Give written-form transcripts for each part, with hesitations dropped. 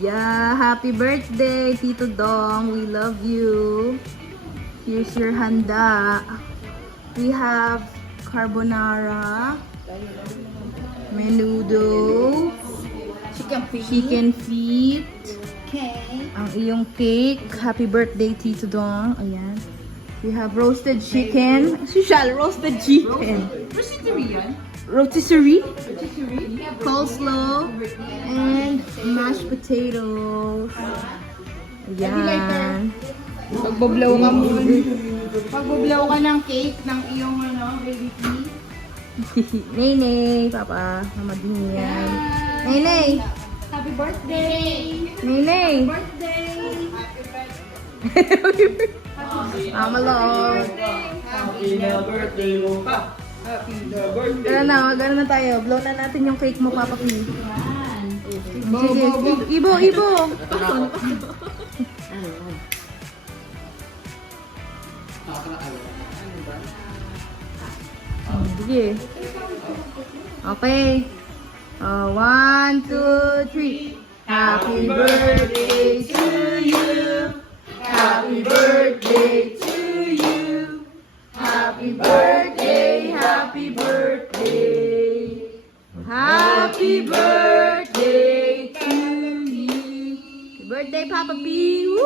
Yeah, happy birthday, Tito Dong. We love you. Here's your handa. We have carbonara, menudo, chicken feet, ang iyong cake. Happy birthday, Tito Dong. Ayan. We have roasted chicken. Social roasted chicken. Rotisserie yan? Rotisserie, Rotisserie? coleslaw, and mashed potatoes. Ayan. Pagboblow ka muna. Pagboblow ka ng cake ng iyong baby tea. Nene, Papa, Mama Dinian. Nene, Happy birthday! Nene. Happy birthday! Mama Lord. Happy na birthday mo pa. Happy na birthday. Gano'n na tayo. Blow na natin yung cake mo, Papa P. Sige, Ibo. Sige. Okay. 1, 2, 3. Happy birthday to you. Happy birthday to you. Happy birthday, happy birthday. Happy birthday to you. Happy birthday, Papa P. Woo!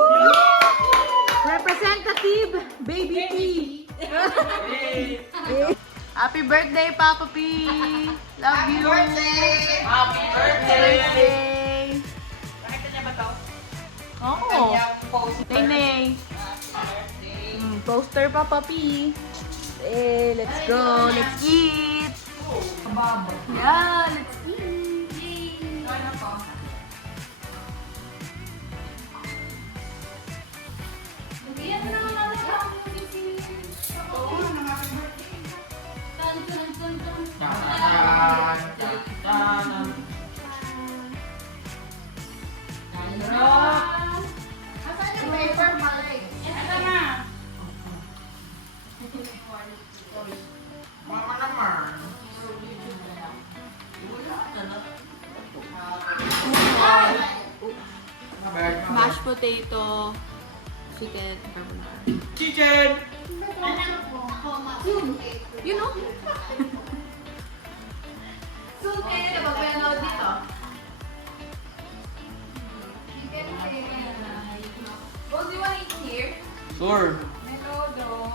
Representative, Baby P. Happy birthday, Papa P. Love you. Happy birthday. Nakita niya ba ito? Oo. Nene. Poster, Papa P. Let's go. Let's eat. Yeah, let's eat. Ano po? Asan yung paper, Malik? Ito na. Mama naman. Mashed potato, chicken, carbonara. Chicken. You know? So, kaya na ba pinanood dito? Oh, do you want to eat here? Sure. Menudo.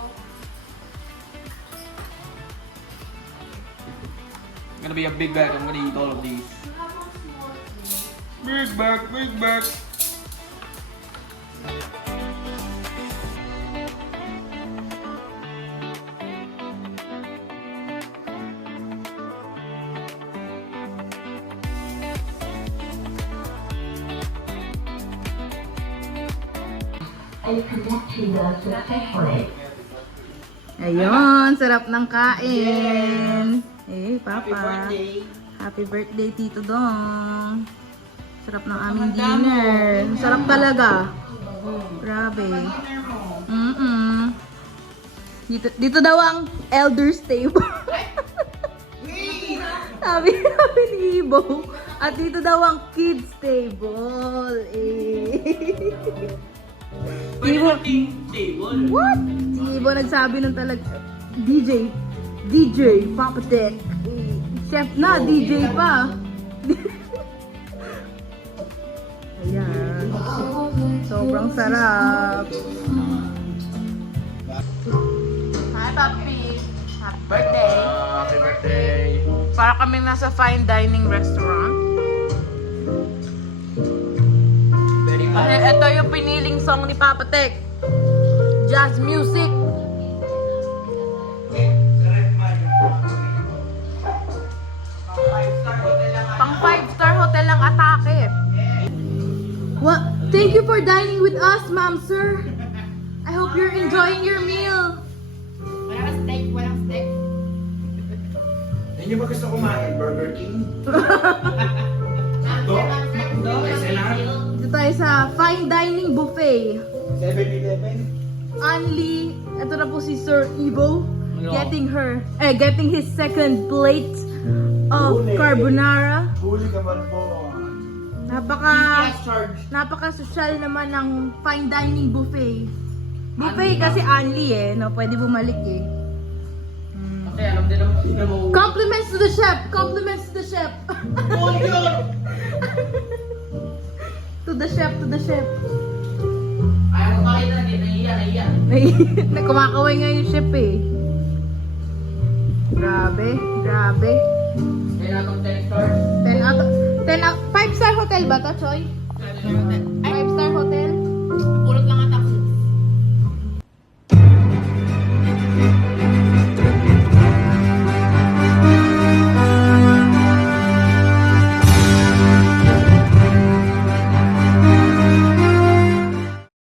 Gonna be a big bag. I'm gonna eat all of these. Big bag, big bag. Ayun, sarap ng kain. Papa. Happy birthday, Tito Dong. Sarap ng aming dinner. Sarap talaga. Grabe. Dito daw ang elder's table. sabi ni Ibo. At dito daw ang kids table. Ibo. What? Si Ibo nagsabi nun talaga. DJ, Papa Tech. Chef na, DJ pa. Ayan. Sobrang sarap. Hi, Papi. Happy birthday. Happy birthday. Para kaming nasa fine dining restaurant. Very Kasi ito yung piniling song ni Papa Tech. Jazz music. Pang 5-star hotel ang atake. What? Thank you for dining with us, ma'am, sir. I hope you're enjoying your meal. Walang steak, walang steak. Hindi ba gusto kumain? Burger King? Do? Dito tayo sa fine dining buffet. 7-Eleven? Only, ito na po si Sir Ibo. Ano? Getting his second plate of carbonara. Huli ka man po. Napaka-social naman ng fine dining buffet. Buffet kasi only eh, no? Pwede bumalik eh. Kasi alam din naman siya mo. Compliments to the chef! Compliments to the chef! To the chef, to the chef. Ayaw ko makita na naiiya. Kumakaway nga yung chef eh. Grabe, grabe. Kaya natong 10 stars. 5-star hotel ba to, Choy? 5-star hotel? Pulot lang ang taxi.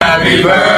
Happy birthday